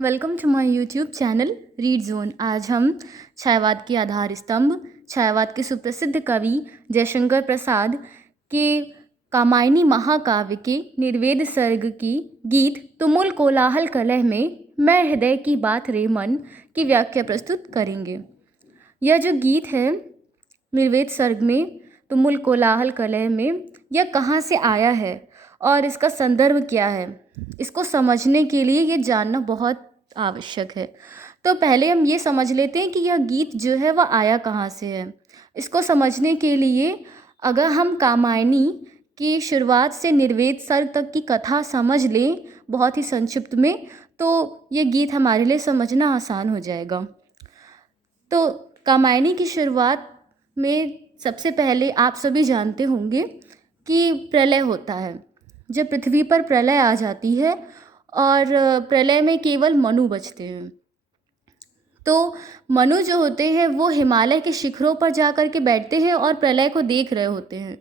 Welcome to my YouTube channel read zone. आज हम छायावाद के आधार स्तंभ, छायावाद के सुप्रसिद्ध कवि जयशंकर प्रसाद के कामायनी महाकाव्य के निर्वेद सर्ग की गीत तुमुल कोलाहल कलह में मैं हृदय की बात रे मन की व्याख्या प्रस्तुत करेंगे। यह जो गीत है निर्वेद सर्ग में तुमुल कोलाहल कलह में, यह कहाँ से आया है और इसका संदर्भ क्या है, इसको समझने के लिए ये जानना बहुत आवश्यक है। तो पहले हम ये समझ लेते हैं कि यह गीत जो है वह आया कहाँ से है। इसको समझने के लिए अगर हम कामायनी की शुरुआत से निर्वेद सर्ग तक की कथा समझ लें बहुत ही संक्षिप्त में, तो ये गीत हमारे लिए समझना आसान हो जाएगा। तो कामायनी की शुरुआत में सबसे पहले आप सभी जानते होंगे कि प्रलय होता है। जब पृथ्वी पर प्रलय आ जाती है और प्रलय में केवल मनु बचते हैं, तो मनु जो होते हैं वो हिमालय के शिखरों पर जा कर के बैठते हैं और प्रलय को देख रहे होते हैं।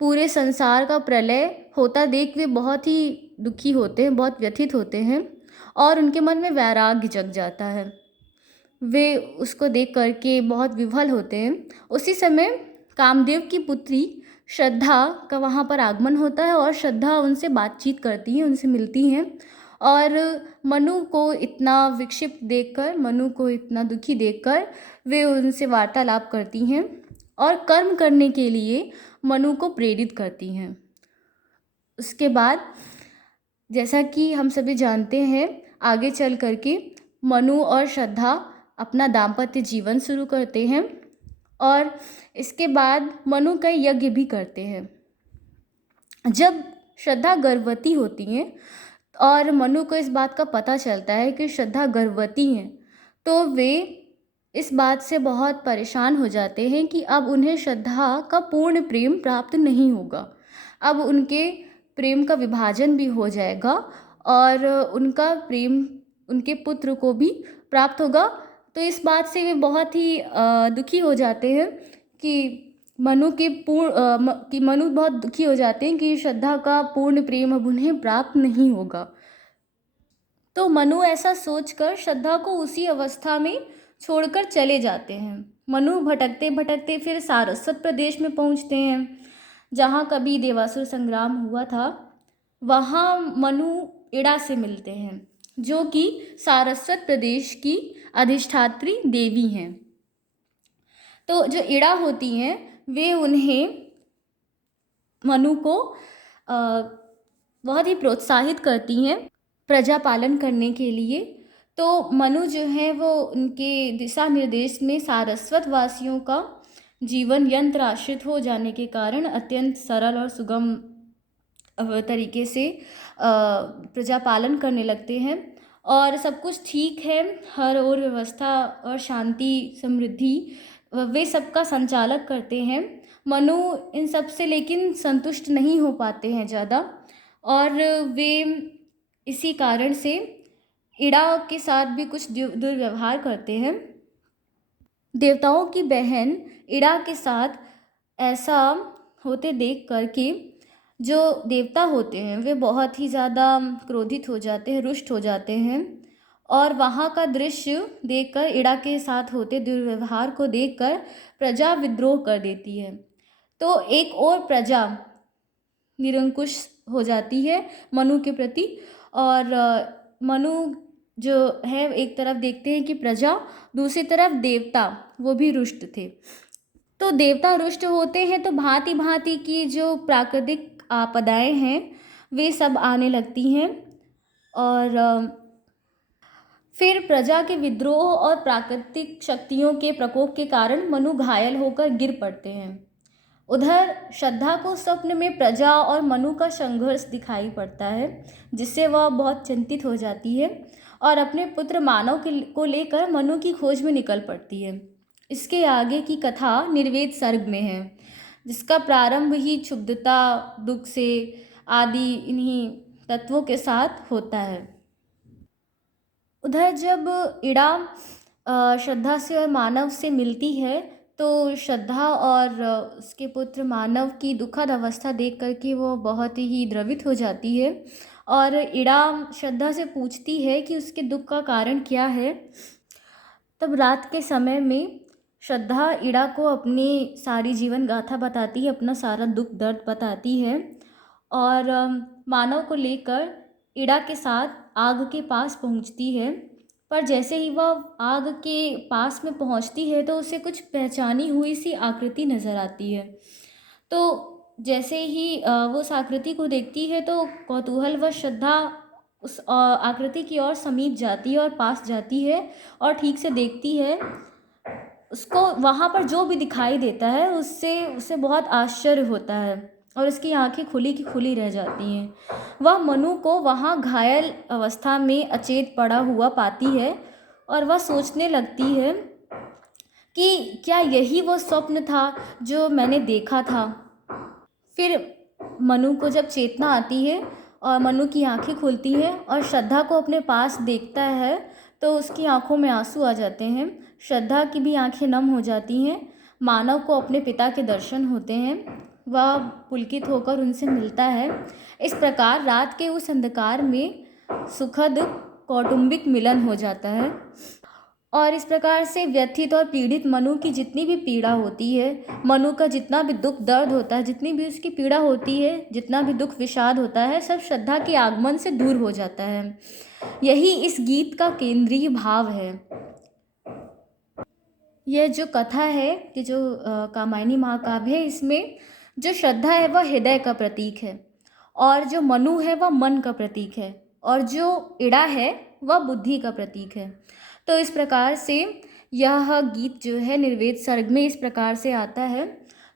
पूरे संसार का प्रलय होता देख वे बहुत ही दुखी होते हैं, बहुत व्यथित होते हैं और उनके मन में वैराग्य जग जाता है। वे उसको देख करके बहुत विह्वल होते हैं। उसी समय कामदेव की पुत्री श्रद्धा का वहाँ पर आगमन होता है और श्रद्धा उनसे बातचीत करती हैं, उनसे मिलती हैं और मनु को इतना विक्षिप्त देखकर, मनु को इतना दुखी देखकर वे उनसे वार्तालाप करती हैं और कर्म करने के लिए मनु को प्रेरित करती हैं। उसके बाद जैसा कि हम सभी जानते हैं, आगे चल करके मनु और श्रद्धा अपना दाम्पत्य जीवन शुरू करते हैं और इसके बाद मनु का यज्ञ भी करते हैं। जब श्रद्धा गर्भवती होती हैं और मनु को इस बात का पता चलता है कि श्रद्धा गर्भवती हैं, तो वे इस बात से बहुत परेशान हो जाते हैं कि अब उन्हें श्रद्धा का पूर्ण प्रेम प्राप्त नहीं होगा। अब उनके प्रेम का विभाजन भी हो जाएगा और उनका प्रेम उनके पुत्र को भी प्राप्त होगा। तो इस बात से वे बहुत ही दुखी हो जाते हैं कि मनु बहुत दुखी हो जाते हैं कि श्रद्धा का पूर्ण प्रेम अब उन्हें प्राप्त नहीं होगा। तो मनु ऐसा सोचकर श्रद्धा को उसी अवस्था में छोड़कर चले जाते हैं। मनु भटकते भटकते फिर सारस्वत प्रदेश में पहुंचते हैं, जहाँ कभी देवासुर संग्राम हुआ था। वहाँ मनु इड़ा से मिलते हैं, जो कि सारस्वत प्रदेश की अधिष्ठात्री देवी हैं। तो जो इड़ा होती हैं वे उन्हें, मनु को बहुत ही प्रोत्साहित करती हैं प्रजा पालन करने के लिए। तो मनु जो है वो उनके दिशा निर्देश में सारस्वत वासियों का जीवन यंत्र आश्रित हो जाने के कारण अत्यंत सरल और सुगम तरीके से प्रजा पालन करने लगते हैं और सब कुछ ठीक है। हर ओर व्यवस्था और शांति समृद्धि वे सबका संचालक करते हैं। मनु इन सब से लेकिन संतुष्ट नहीं हो पाते हैं ज़्यादा और वे इसी कारण से इड़ा के साथ भी कुछ दुर्व्यवहार करते हैं। देवताओं की बहन इड़ा के साथ ऐसा होते देख करके जो देवता होते हैं वे बहुत ही ज़्यादा क्रोधित हो जाते हैं, रुष्ट हो जाते हैं और वहाँ का दृश्य देखकर, इड़ा के साथ होते दुर्व्यवहार को देखकर प्रजा विद्रोह कर देती है। तो एक और प्रजा निरंकुश हो जाती है मनु के प्रति और मनु जो है एक तरफ देखते हैं कि प्रजा, दूसरी तरफ देवता वो भी रुष्ट थे। तो देवता रुष्ट होते हैं तो भांति भांति की जो प्राकृतिक आपदाएं हैं वे सब आने लगती हैं और फिर प्रजा के विद्रोह और प्राकृतिक शक्तियों के प्रकोप के कारण मनु घायल होकर गिर पड़ते हैं। उधर श्रद्धा को स्वप्न में प्रजा और मनु का संघर्ष दिखाई पड़ता है, जिससे वह बहुत चिंतित हो जाती है और अपने पुत्र मानव को लेकर मनु की खोज में निकल पड़ती है। इसके आगे की कथा निर्वेद सर्ग में है, जिसका प्रारंभ ही क्षुब्धता, दुख से आदि इन्हीं तत्वों के साथ होता है। उधर जब इड़ा श्रद्धा से और मानव से मिलती है तो श्रद्धा और उसके पुत्र मानव की दुखद अवस्था देख करके वो बहुत ही द्रवित हो जाती है और इड़ा श्रद्धा से पूछती है कि उसके दुख का कारण क्या है। तब रात के समय में श्रद्धा इड़ा को अपनी सारी जीवन गाथा बताती है, अपना सारा दुख दर्द बताती है और मानव को लेकर इड़ा के साथ आग के पास पहुंचती है। पर जैसे ही वह आग के पास में पहुंचती है तो उसे कुछ पहचानी हुई सी आकृति नज़र आती है। तो जैसे ही वो उस आकृति को देखती है तो कौतूहल व श्रद्धा उस आकृति की ओर समीप जाती है और पास जाती है और ठीक से देखती है। उसको वहाँ पर जो भी दिखाई देता है उससे उसे बहुत आश्चर्य होता है और उसकी आंखें खुली की खुली रह जाती हैं। वह मनु को वहाँ घायल अवस्था में अचेत पड़ा हुआ पाती है और वह सोचने लगती है कि क्या यही वो स्वप्न था जो मैंने देखा था। फिर मनु को जब चेतना आती है और मनु की आंखें खुलती हैं और श्रद्धा को अपने पास देखता है तो उसकी आंखों में आंसू आ जाते हैं। श्रद्धा की भी आंखें नम हो जाती हैं। मानव को अपने पिता के दर्शन होते हैं। वह पुलकित होकर उनसे मिलता है। इस प्रकार रात के उस अंधकार में सुखद कौटुंबिक मिलन हो जाता है और इस प्रकार से व्यथित और पीड़ित मनु की जितनी भी पीड़ा होती है, मनु का जितना भी दुख दर्द होता है, जितनी भी उसकी पीड़ा होती है, जितना भी दुख विषाद होता है, सब श्रद्धा के आगमन से दूर हो जाता है। यही इस गीत का केंद्रीय भाव है। यह जो कथा है कि जो कामायनी महाकाव्य है, इसमें जो श्रद्धा है वह हृदय का प्रतीक है और जो मनु है वह मन का प्रतीक है और जो इड़ा है वह बुद्धि का प्रतीक है। तो इस प्रकार से यह गीत जो है निर्वेद सर्ग में इस प्रकार से आता है।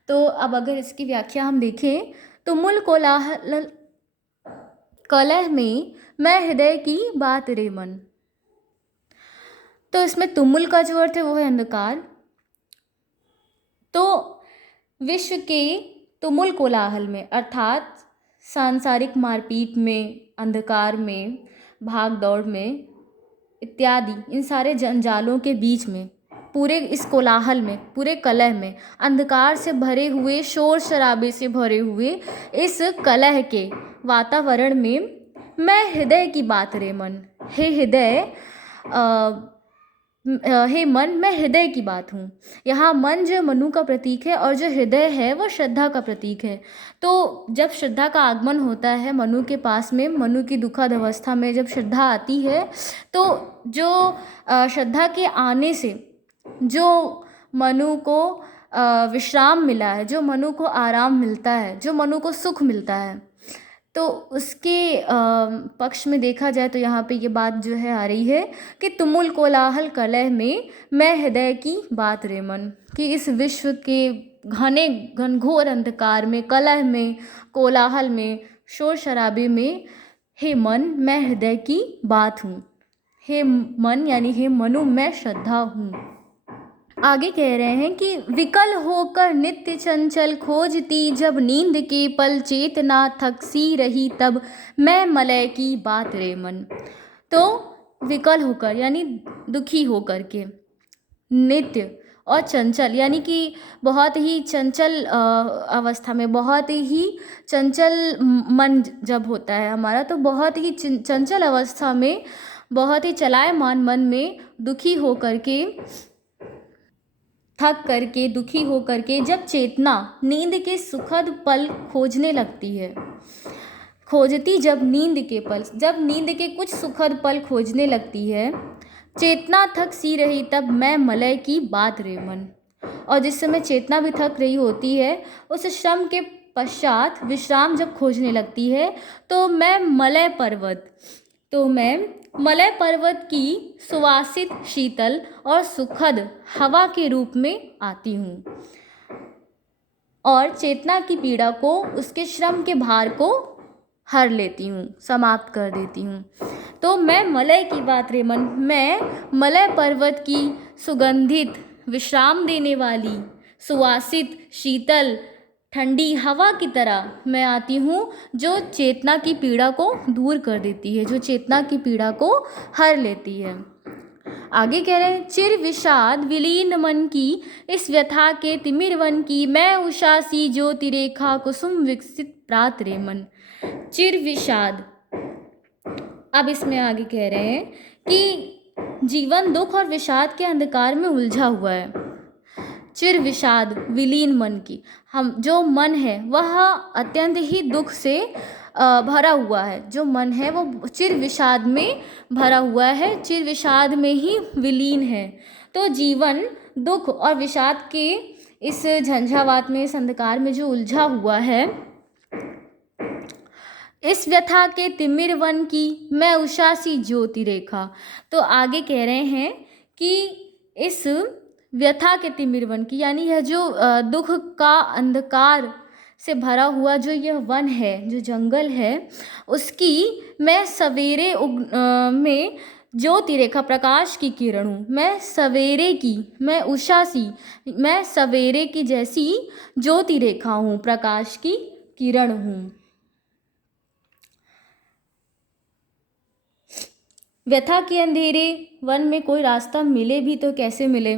तो अब अगर इसकी व्याख्या हम देखें तो मूल कोलाहल कलह में मैं हृदय की बात रे मन। तो इसमें तुमुल का जो अर्थ है वो है अंधकार। तो विश्व के तुमुल कोलाहल में अर्थात सांसारिक मारपीट में, अंधकार में, भाग दौड़ में इत्यादि इन सारे जंजालों के बीच में, पूरे इस कोलाहल में, पूरे कलह में, अंधकार से भरे हुए, शोर शराबे से भरे हुए इस कलह के वातावरण में मैं हृदय की बात रे मन, हे हृदय हे मन, मैं हृदय की बात हूँ। यहाँ मन जो मनु का प्रतीक है और जो हृदय है वो श्रद्धा का प्रतीक है। तो जब श्रद्धा का आगमन होता है मनु के पास में, मनु की दुखद अवस्था में जब श्रद्धा आती है तो जो श्रद्धा के आने से जो मनु को विश्राम मिला है, जो मनु को आराम मिलता है, जो मनु को सुख मिलता है, तो उसके पक्ष में देखा जाए तो यहाँ पे ये बात जो है आ रही है कि तुमुल कोलाहल कलह में मैं हृदय की बात रे मन, कि इस विश्व के घने घनघोर अंधकार में, कलह में, कोलाहल में, शोर शराबे में हे मन मैं हृदय की बात हूँ। हे मन यानी हे मनु मैं श्रद्धा हूँ। आगे कह रहे हैं कि विकल होकर नित्य चंचल खोजती जब नींद के पल चेतना थकसी रही तब मैं मलय की बात रे मन। तो विकल होकर यानी दुखी होकर के, नित्य और चंचल यानी कि बहुत ही चंचल अवस्था में, बहुत ही चंचल मन जब होता है हमारा, तो बहुत ही चंचल अवस्था में, बहुत ही चलायमान मन में दुखी होकर के, थक करके, दुखी होकर के जब चेतना नींद के सुखद पल खोजने लगती है, खोजती जब नींद के पल, जब नींद के कुछ सुखद पल खोजने लगती है, चेतना थक सी रही तब मैं मलय की बात रे मन। और जिस समय चेतना भी थक रही होती है, उस श्रम के पश्चात विश्राम जब खोजने लगती है तो मैं मलय पर्वत, तो मैं मलय पर्वत की सुवासित, शीतल और सुखद हवा के रूप में आती हूँ और चेतना की पीड़ा को, उसके श्रम के भार को हर लेती हूँ, समाप्त कर देती हूँ। तो मैं मलय की बात रे मन, मैं मलय पर्वत की सुगंधित, विश्राम देने वाली, सुवासित, शीतल, ठंडी हवा की तरह मैं आती हूँ जो चेतना की पीड़ा को दूर कर देती है, जो चेतना की पीड़ा को हर लेती है। आगे कह रहे हैं चिर विषाद विलीन मन की इस व्यथा के तिमिर वन की मैं उषा सी ज्योति रेखा कुसुम विकसित प्रात रे मन। चिर विषाद अब इसमें आगे कह रहे हैं कि जीवन दुख और विषाद के अंधकार में उलझा हुआ है। चिर विषाद विलीन मन की, हम जो मन है वह अत्यंत ही दुख से भरा हुआ है। जो मन है वो चिर विषाद में भरा हुआ है, चिर विषाद में ही विलीन है। तो जीवन दुख और विषाद के इस झंझावात में, इस अंधकार में जो उलझा हुआ है, इस व्यथा के तिमिर वन की मैं उषा सी ज्योति रेखा। तो आगे कह रहे हैं कि इस व्यथा के तिमिर वन की, यानी यह जो दुख का अंधकार से भरा हुआ जो यह वन है, जो जंगल है, उसकी मैं सवेरे में ज्योति रेखा, प्रकाश की किरण हूँ। मैं सवेरे की, मैं उषा सी, मैं सवेरे की जैसी ज्योति रेखा हूँ, प्रकाश की किरण हूँ। व्यथा के अंधेरे वन में कोई रास्ता मिले भी तो कैसे मिले,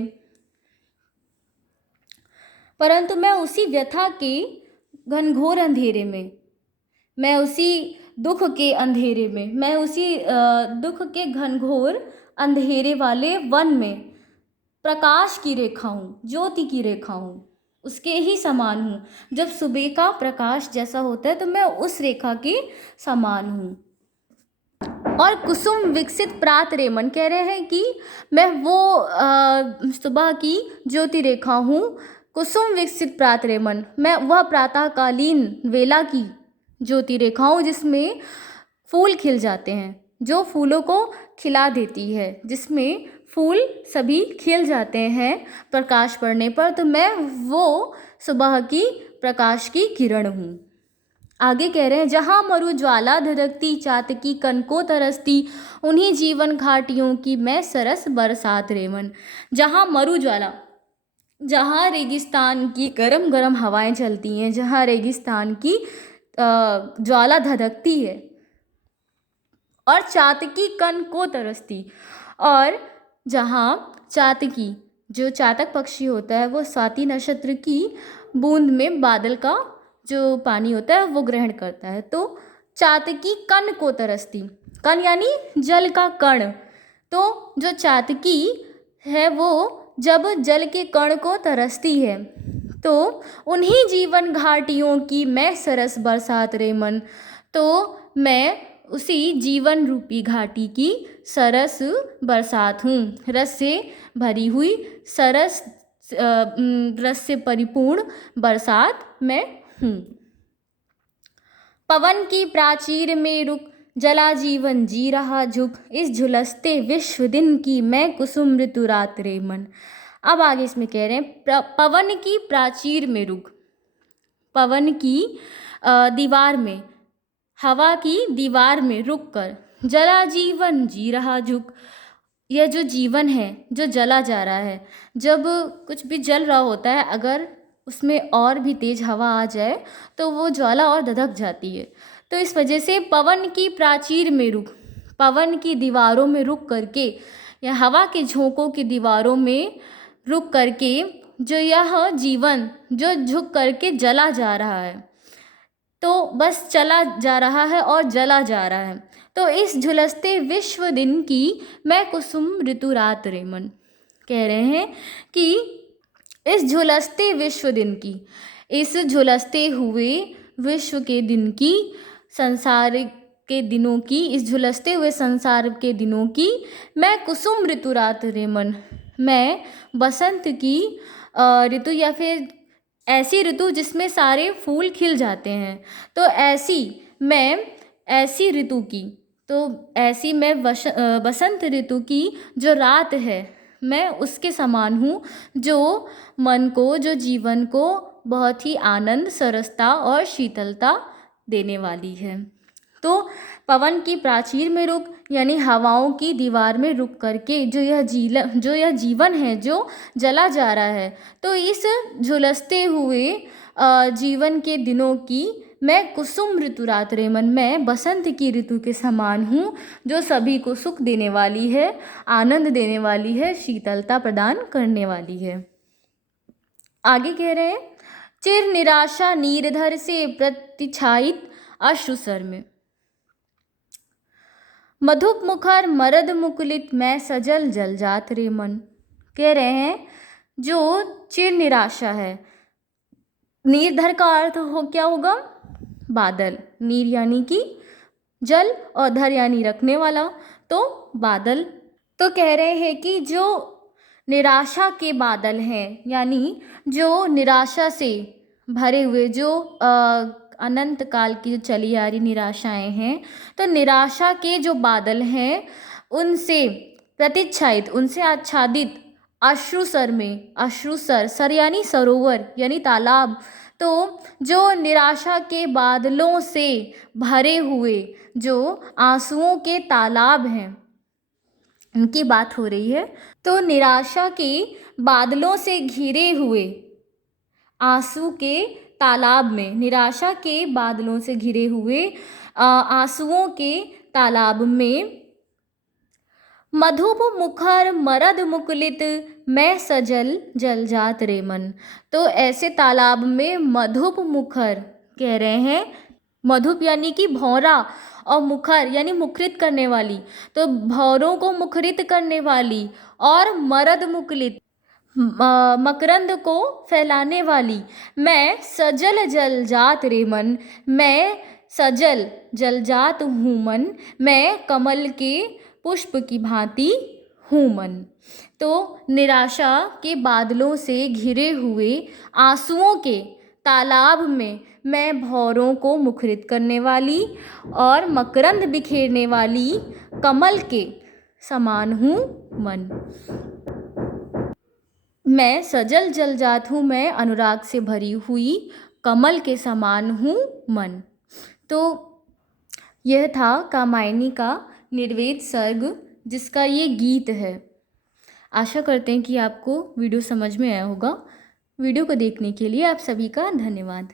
परंतु मैं उसी व्यथा के घनघोर अंधेरे में, मैं उसी दुख के अंधेरे में, मैं उसी दुख के घनघोर अंधेरे वाले वन में प्रकाश की रेखा हूँ, ज्योति की रेखा हूँ, उसके ही समान हूँ। जब सुबह का प्रकाश जैसा होता है तो मैं उस रेखा के समान हूँ। और कुसुम विकसित प्रात रेमन, कह रहे हैं कि मैं वो सुबह की ज्योति रेखा हूँ। कुसुम विकसित प्रात रेमन, मैं वह प्रातःकालीन वेला की ज्योति रेखा हूँ जिसमें फूल खिल जाते हैं, जो फूलों को खिला देती है, जिसमें फूल सभी खिल जाते हैं प्रकाश पड़ने पर। तो मैं वो सुबह की प्रकाश की किरण हूँ। आगे कह रहे हैं, जहाँ मरु ज्वाला धधकती चातकी कनको तरसती, उन्हीं जीवन घाटियों की मैं सरस बरसात रेमन। जहाँ मरु ज्वाला, जहाँ रेगिस्तान की गरम गरम हवाएं चलती हैं, जहाँ रेगिस्तान की ज्वाला धधकती है, और चातकी कन को तरसती, और जहाँ चातकी, जो चातक पक्षी होता है, वो स्वाति नक्षत्र की बूंद में बादल का जो पानी होता है वो ग्रहण करता है। तो चातकी कण को तरसती, कण यानी जल का कण। तो जो चातकी है वो जब जल के कण को तरसती है, तो उन्हीं जीवन घाटियों की मैं सरस बरसात रेमन। तो मैं उसी जीवन रूपी घाटी की सरस बरसात हूँ, रस से भरी हुई, सरस रस से परिपूर्ण बरसात मैं हूँ। पवन की प्राचीर में रुक जला जीवन जी रहा झुक, इस झुलसते विश्व दिन की मैं कुसुम ऋतु रात रेमन। अब आगे इसमें कह रहे हैं, पवन की प्राचीर में रुक, पवन की दीवार में, हवा की दीवार में रुक कर जला जीवन जी रहा झुक। यह जो जीवन है जो जला जा रहा है, जब कुछ भी जल रहा होता है, अगर उसमें और भी तेज हवा आ जाए तो वो ज्वाला और धधक जाती है। तो इस वजह से पवन की प्राचीर में रुक, पवन की दीवारों में रुक करके, या हवा के झोंकों की दीवारों में रुक करके, जो यह जीवन जो झुक करके जला जा रहा है, तो बस चला जा रहा है और जला जा रहा है। तो इस झुलसते विश्व दिन की मैं कुसुम ऋतु रात रेमन, कह रहे हैं कि इस झुलसते विश्व दिन की, इस झुलसते हुए विश्व के दिन की, संसार के दिनों की, इस झुलसते हुए संसार के दिनों की मैं कुसुम ऋतु रात रेमन, मैं बसंत की ऋतु, या फिर ऐसी ऋतु जिसमें सारे फूल खिल जाते हैं, तो ऐसी मैं, ऐसी ऋतु की, तो ऐसी मैं बसंत ऋतु की जो रात है, मैं उसके समान हूँ, जो मन को, जो जीवन को बहुत ही आनंद, सरसता और शीतलता देने वाली है। तो पवन की प्राचीर में रुक, यानी हवाओं की दीवार में रुक करके जो यह जीवन है जो जला जा रहा है, तो इस झुलसते हुए जीवन के दिनों की मैं कुसुम ऋतु रात रेमन, मैं बसंत की ऋतु के समान हूँ, जो सभी को सुख देने वाली है, आनंद देने वाली है, शीतलता प्रदान करने वाली है। आगे कह रहे हैं, चिर निराशा नीरधर से प्रतिछायित अश्रुसर में, मधुप मुखर मरद मुकुलित मैं सजल जल जात रे मन। कह रहे हैं जो चिर निराशा है, नीरधर का अर्थ हो क्या होगा, बादल, नीर यानी कि जल और धर यानी रखने वाला, तो बादल। तो कह रहे हैं कि जो निराशा के बादल हैं, यानी जो निराशा से भरे हुए, जो अनंत काल की जो चली आ रही निराशाएं हैं, तो निराशा के जो बादल हैं उनसे प्रतिच्छादित, उनसे आच्छादित अश्रुसर में, अश्रुसर, सर यानी सरोवर यानी तालाब, तो जो निराशा के बादलों से भरे हुए जो आंसुओं के तालाब हैं उनकी बात हो रही है। तो निराशा के बादलों से घिरे हुए आंसू के तालाब में, निराशा के बादलों से घिरे हुए आंसुओं के तालाब में मधुप मुखर मरद मुकुलित मैं सजल जल जात रे मन। तो ऐसे तालाब में मधुप मुखर, कह रहे हैं मधुप यानी कि भौरा, और मुखर यानी मुखरित करने वाली, तो भौरों को मुखरित करने वाली, और मरद मुकुलित मकरंद को फैलाने वाली, मैं सजल जल जात रे मन, मैं सजल जल जात हूँ मन, मैं कमल के पुष्प की भांति हूँ मन। तो निराशा के बादलों से घिरे हुए आंसुओं के तालाब में मैं भौरों को मुखरित करने वाली और मकरंद बिखेरने वाली कमल के समान हूँ मन। मैं सजल जल जात हूँ, मैं अनुराग से भरी हुई कमल के समान हूँ मन। तो यह था कामायनी का निर्वेद सर्ग, जिसका ये गीत है। आशा करते हैं कि आपको वीडियो समझ में आया होगा। वीडियो को देखने के लिए आप सभी का धन्यवाद।